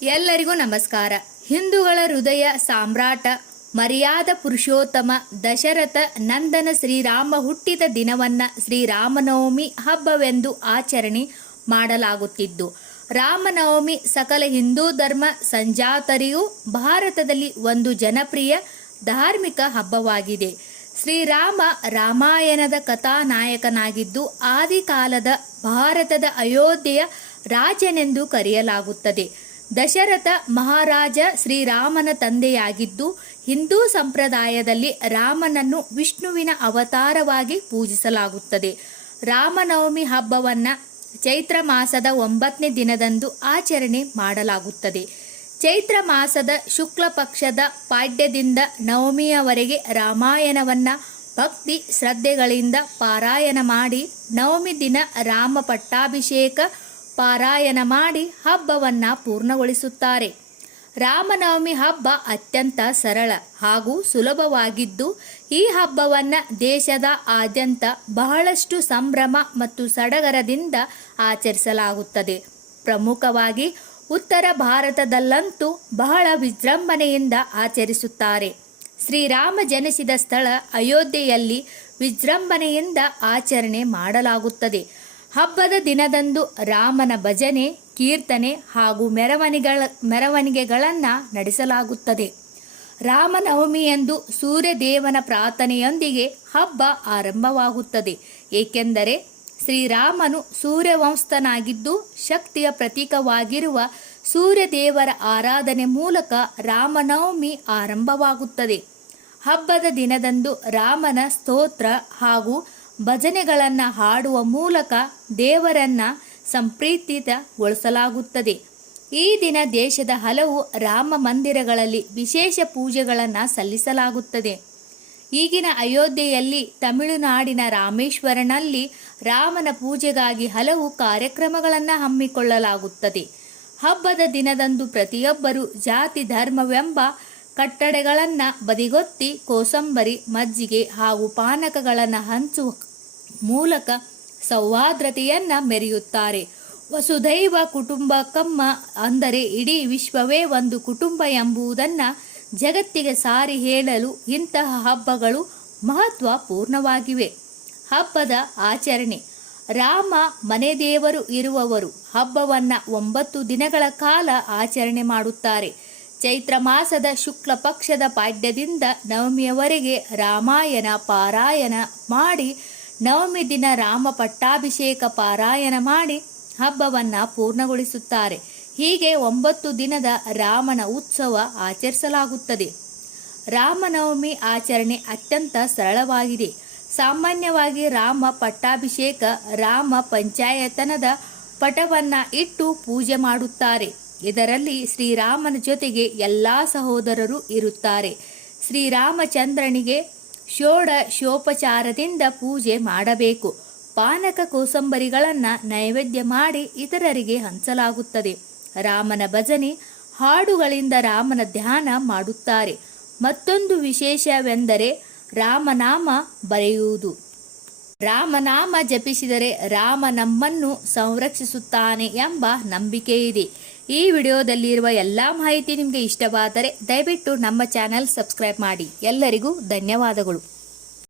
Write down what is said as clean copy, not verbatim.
ಎಲ್ಲರಿಗೂ ನಮಸ್ಕಾರ. ಹಿಂದೂಗಳ ಹೃದಯ ಸಾಮ್ರಾಟ ಮರ್ಯಾದ ಪುರುಷೋತ್ತಮ ದಶರಥ ನಂದನ ಶ್ರೀರಾಮ ಹುಟ್ಟಿದ ದಿನವನ್ನ ಶ್ರೀರಾಮನವಮಿ ಹಬ್ಬವೆಂದು ಆಚರಣೆ ಮಾಡಲಾಗುತ್ತಿದ್ದು, ರಾಮನವಮಿ ಸಕಲ ಹಿಂದೂ ಧರ್ಮ ಸಂಜಾತರಿಗೂ ಭಾರತದಲ್ಲಿ ಒಂದು ಜನಪ್ರಿಯ ಧಾರ್ಮಿಕ ಹಬ್ಬವಾಗಿದೆ. ಶ್ರೀರಾಮ ರಾಮಾಯಣದ ಕಥಾನಾಯಕನಾಗಿದ್ದು, ಆದಿಕಾಲದ ಭಾರತದ ಅಯೋಧ್ಯೆಯ ರಾಜನೆಂದು ಕರೆಯಲಾಗುತ್ತದೆ. ದಶರಥ ಮಹಾರಾಜ ಶ್ರೀರಾಮನ ತಂದೆಯಾಗಿದ್ದು, ಹಿಂದೂ ಸಂಪ್ರದಾಯದಲ್ಲಿ ರಾಮನನ್ನು ವಿಷ್ಣುವಿನ ಅವತಾರವಾಗಿ ಪೂಜಿಸಲಾಗುತ್ತದೆ. ರಾಮನವಮಿ ಹಬ್ಬವನ್ನು ಚೈತ್ರ ಮಾಸದ 9ನೇ ದಿನದಂದು ಆಚರಣೆ ಮಾಡಲಾಗುತ್ತದೆ. ಚೈತ್ರ ಮಾಸದ ಶುಕ್ಲ ಪಕ್ಷದ ಪಾಡ್ಯದಿಂದ ನವಮಿಯವರೆಗೆ ರಾಮಾಯಣವನ್ನು ಭಕ್ತಿ ಶ್ರದ್ಧೆಗಳಿಂದ ಪಾರಾಯಣ ಮಾಡಿ, ನವಮಿ ದಿನ ರಾಮ ಪಟ್ಟಾಭಿಷೇಕ ಪಾರಾಯಣ ಮಾಡಿ ಹಬ್ಬವನ್ನು ಪೂರ್ಣಗೊಳಿಸುತ್ತಾರೆ. ರಾಮನವಮಿ ಹಬ್ಬ ಅತ್ಯಂತ ಸರಳ ಹಾಗೂ ಸುಲಭವಾಗಿದ್ದು, ಈ ಹಬ್ಬವನ್ನು ದೇಶದ ಆದ್ಯಂತ ಬಹಳಷ್ಟು ಸಂಭ್ರಮ ಮತ್ತು ಸಡಗರದಿಂದ ಆಚರಿಸಲಾಗುತ್ತದೆ. ಪ್ರಮುಖವಾಗಿ ಉತ್ತರ ಭಾರತದಲ್ಲಂತೂ ಬಹಳ ವಿಜೃಂಭಣೆಯಿಂದ ಆಚರಿಸುತ್ತಾರೆ. ಶ್ರೀರಾಮ ಜನಿಸಿದ ಸ್ಥಳ ಅಯೋಧ್ಯೆಯಲ್ಲಿ ವಿಜೃಂಭಣೆಯಿಂದ ಆಚರಣೆ ಮಾಡಲಾಗುತ್ತದೆ. ಹಬ್ಬದ ದಿನದಂದು ರಾಮನ ಭಜನೆ, ಕೀರ್ತನೆ ಹಾಗೂ ಮೆರವಣಿಗೆಗಳನ್ನು ನಡೆಸಲಾಗುತ್ತದೆ. ರಾಮನವಮಿಯಂದು ಸೂರ್ಯದೇವನ ಪ್ರಾರ್ಥನೆಯೊಂದಿಗೆ ಹಬ್ಬ ಆರಂಭವಾಗುತ್ತದೆ. ಏಕೆಂದರೆ ಶ್ರೀರಾಮನು ಸೂರ್ಯವಂಶನಾಗಿದ್ದು, ಶಕ್ತಿಯ ಪ್ರತೀಕವಾಗಿರುವ ಸೂರ್ಯದೇವರ ಆರಾಧನೆ ಮೂಲಕ ರಾಮನವಮಿ ಆರಂಭವಾಗುತ್ತದೆ. ಹಬ್ಬದ ದಿನದಂದು ರಾಮನ ಸ್ತೋತ್ರ ಹಾಗೂ ಭಜನೆಗಳನ್ನು ಹಾಡುವ ಮೂಲಕ ದೇವರನ್ನು ಸಂಪ್ರೀತಿಗೊಳಿಸಲಾಗುತ್ತದೆ. ಈ ದಿನ ದೇಶದ ಹಲವು ರಾಮ ಮಂದಿರಗಳಲ್ಲಿ ವಿಶೇಷ ಪೂಜೆಗಳನ್ನು ಸಲ್ಲಿಸಲಾಗುತ್ತದೆ. ಈಗಿನ ಅಯೋಧ್ಯೆಯಲ್ಲಿ, ತಮಿಳುನಾಡಿನ ರಾಮೇಶ್ವರನಲ್ಲಿ ರಾಮನ ಪೂಜೆಗಾಗಿ ಹಲವು ಕಾರ್ಯಕ್ರಮಗಳನ್ನು ಹಮ್ಮಿಕೊಳ್ಳಲಾಗುತ್ತದೆ. ಹಬ್ಬದ ದಿನದಂದು ಪ್ರತಿಯೊಬ್ಬರು ಜಾತಿ ಧರ್ಮವೆಂಬ ಕಟ್ಟಳೆಗಳನ್ನು ಬದಿಗೊತ್ತಿ ಕೋಸಂಬರಿ, ಮಜ್ಜಿಗೆ ಹಾಗೂ ಪಾನಕಗಳನ್ನು ಹಂಚುವ ಮೂಲಕ ಸೌಹಾರ್ದತೆಯನ್ನು ಮೆರೆಯುತ್ತಾರೆ. ವಸುಧೈವ ಕುಟುಂಬಕಮ್ಮ, ಅಂದರೆ ಇಡೀ ವಿಶ್ವವೇ ಒಂದು ಕುಟುಂಬ ಎಂಬುದನ್ನು ಜಗತ್ತಿಗೆ ಸಾರಿ ಹೇಳಲು ಇಂತಹ ಹಬ್ಬಗಳು ಮಹತ್ವಪೂರ್ಣವಾಗಿವೆ. ಹಬ್ಬದ ಆಚರಣೆ. ರಾಮ ಮನೆದೇವರು ಇರುವವರು ಹಬ್ಬವನ್ನು 9 ದಿನಗಳ ಕಾಲ ಆಚರಣೆ ಮಾಡುತ್ತಾರೆ. ಚೈತ್ರ ಮಾಸದ ಶುಕ್ಲ ಪಕ್ಷದ ಪಾಡ್ಯದಿಂದ ನವಮಿಯವರೆಗೆ ರಾಮಾಯಣ ಪಾರಾಯಣ ಮಾಡಿ, ನವಮಿ ದಿನ ರಾಮ ಪಟ್ಟಾಭಿಷೇಕ ಪಾರಾಯಣ ಮಾಡಿ ಹಬ್ಬವನ್ನು ಪೂರ್ಣಗೊಳಿಸುತ್ತಾರೆ. ಹೀಗೆ 9 ದಿನದ ರಾಮನ ಉತ್ಸವ ಆಚರಿಸಲಾಗುತ್ತದೆ. ರಾಮನವಮಿ ಆಚರಣೆ ಅತ್ಯಂತ ಸರಳವಾಗಿದೆ. ಸಾಮಾನ್ಯವಾಗಿ ರಾಮ ಪಟ್ಟಾಭಿಷೇಕ, ರಾಮ ಪಂಚಾಯತನದ ಪಟವನ್ನು ಇಟ್ಟು ಪೂಜೆ ಮಾಡುತ್ತಾರೆ. ಇದರಲ್ಲಿ ಶ್ರೀರಾಮನ ಜೊತೆಗೆ ಎಲ್ಲ ಸಹೋದರರು ಇರುತ್ತಾರೆ. ಶ್ರೀರಾಮಚಂದ್ರನಿಗೆ ಷೋಡಶೋಪಚಾರದಿಂದ ಪೂಜೆ ಮಾಡಬೇಕು. ಪಾನಕ ಕೋಸಂಬರಿಗಳನ್ನು ನೈವೇದ್ಯ ಮಾಡಿ ಇತರರಿಗೆ ಹಂಚಲಾಗುತ್ತದೆ. ರಾಮನ ಭಜನೆ ಹಾಡುಗಳಿಂದ ರಾಮನ ಧ್ಯಾನ ಮಾಡುತ್ತಾರೆ. ಮತ್ತೊಂದು ವಿಶೇಷವೆಂದರೆ ರಾಮನಾಮ ಬರೆಯುವುದು. ರಾಮನಾಮ ಜಪಿಸಿದರೆ ರಾಮ ನಮ್ಮನ್ನು ಸಂರಕ್ಷಿಸುತ್ತಾನೆ ಎಂಬ ನಂಬಿಕೆ ಇದೆ. ಈ ವಿಡಿಯೋದಲ್ಲಿರುವ ಎಲ್ಲ ಮಾಹಿತಿ ನಿಮಗೆ ಇಷ್ಟವಾದರೆ ದಯವಿಟ್ಟು ನಮ್ಮ ಚಾನೆಲ್ ಸಬ್ಸ್ಕ್ರೈಬ್ ಮಾಡಿ. ಎಲ್ಲರಿಗೂ ಧನ್ಯವಾದಗಳು.